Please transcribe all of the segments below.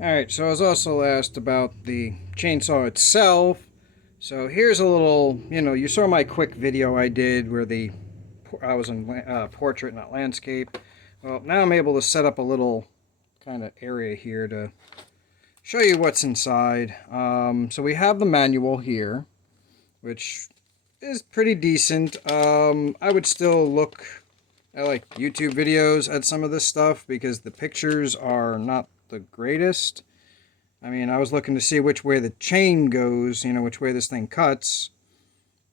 Alright, so I was also asked about the chainsaw itself. So here's a little, you saw my quick video I did where I was in portrait, not landscape. Well, now I'm able to set up a little kind of area here to show you what's inside. So we have the manual here, which is pretty decent. I would still look at like YouTube videos at some of this stuff because the pictures are not the greatest. I mean, I was looking to see which way the chain goes, which way this thing cuts.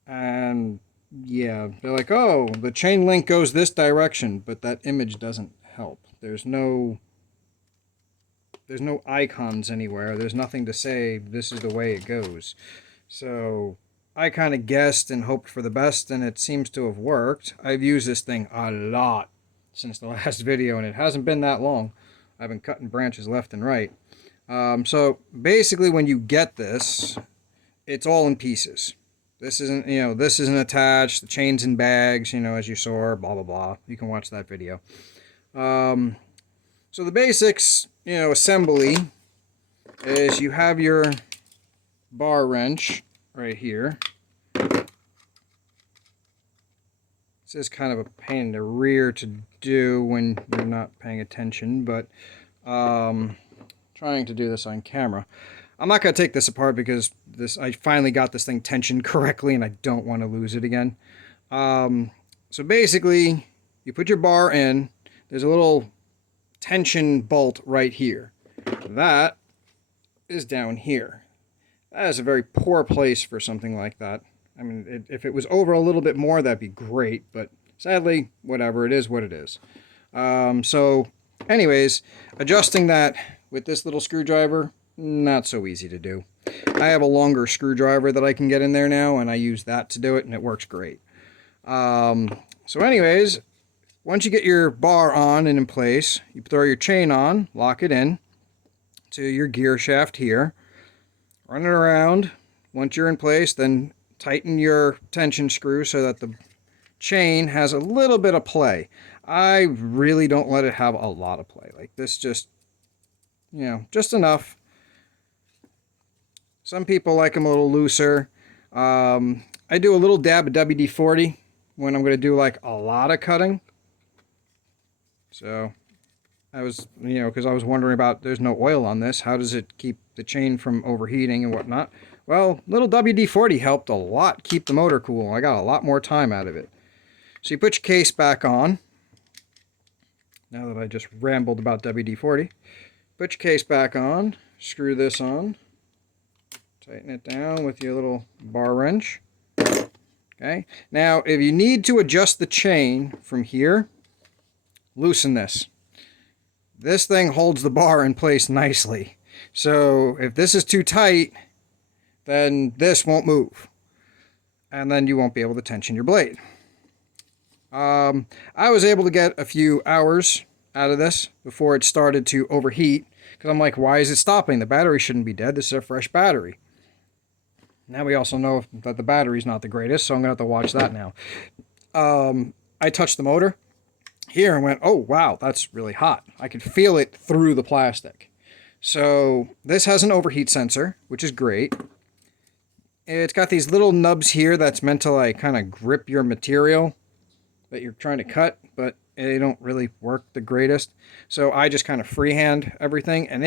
And yeah, they're like, oh, the chain link goes this direction, but that image doesn't help. There's no icons anywhere. There's nothing to say this is the way it goes. So I kind of guessed and hoped for the best, and it seems to have worked. I've used this thing a lot since the last video, and it hasn't been that long. I've been cutting branches left and right. So basically when you get this, it's all in pieces. This isn't attached. The chain's in bags, as you saw, blah, blah, blah. You can watch that video. So the basics, assembly is you have your bar wrench right here. This is kind of a pain in the rear to do when you're not paying attention, but trying to do this on camera. I'm not going to take this apart because I finally got this thing tensioned correctly and I don't want to lose it again. So basically, you put your bar in. There's a little tension bolt right here. That is down here. That is a very poor place for something like that. I mean, if it was over a little bit more, that'd be great, but sadly, whatever, it is what it is. So anyways, adjusting that with this little screwdriver, not so easy to do. I have a longer screwdriver that I can get in there now, and I use that to do it, and it works great. So anyways, once you get your bar on and in place, you throw your chain on, lock it in to your gear shaft here, run it around. Once you're in place, then tighten your tension screw so that the chain has a little bit of play. I really don't let it have a lot of play. Like this, just enough. Some people like them a little looser. I do a little dab of WD-40 when I'm going to do like a lot of cutting. So I was, because I was wondering about, there's no oil on this. How does it keep the chain from overheating and whatnot? Well, little WD-40 helped a lot keep the motor cool. I got a lot more time out of it. So you put your case back on. Now that I just rambled about WD-40. Put your case back on. Screw this on. Tighten it down with your little bar wrench. Okay. Now, if you need to adjust the chain from here, loosen this. This thing holds the bar in place nicely. So if this is too tight, then this won't move. And then you won't be able to tension your blade. I was able to get a few hours out of this before it started to overheat. Because I'm like, why is it stopping? The battery shouldn't be dead. This is a fresh battery. Now we also know that the battery's not the greatest, so I'm going to have to watch that now. I touched the motor here and went, oh wow, that's really hot. I could feel it through the plastic. So this has an overheat sensor, which is great. It's got these little nubs here that's meant to like kind of grip your material that you're trying to cut, but they don't really work the greatest. So I just kind of freehand everything, and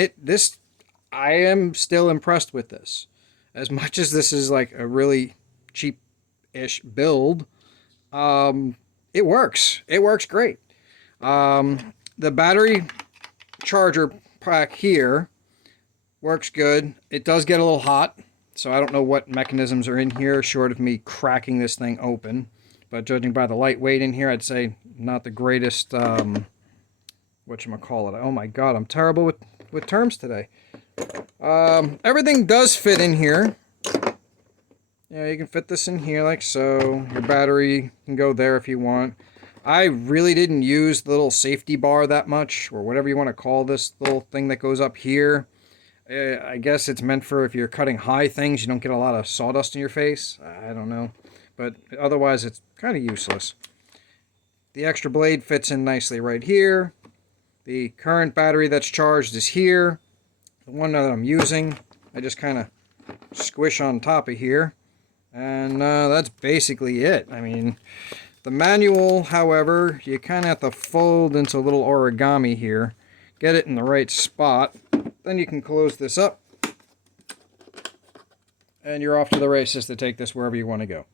I am still impressed with this. As much as this is like a really cheap-ish build, it works. It works great. The battery charger pack here works good. It does get a little hot, so I don't know what mechanisms are in here short of me cracking this thing open. But judging by the lightweight in here, I'd say not the greatest, whatchamacallit. Oh my god, I'm terrible with terms today. Everything does fit in here. Yeah, you can fit this in here like so. Your battery can go there if you want. I really didn't use the little safety bar that much, or whatever you want to call this little thing that goes up here. I guess it's meant for if you're cutting high things, you don't get a lot of sawdust in your face. I don't know. But otherwise, it's kind of useless. The extra blade fits in nicely right here. The current battery that's charged is here. the one that I'm using, I just kind of squish on top of here. And that's basically it. I mean, the manual, however, you kind of have to fold into a little origami here. Get it in the right spot. Then you can close this up. And you're off to the races to take this wherever you want to go.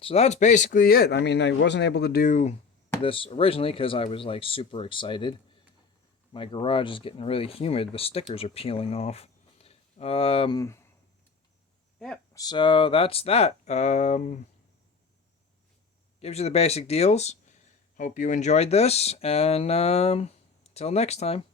So that's basically it. I mean, I wasn't able to do this originally because I was like super excited. My garage is getting really humid. The stickers are peeling off. Yeah, so that's that. Gives you the basic deals. Hope you enjoyed this, and till next time.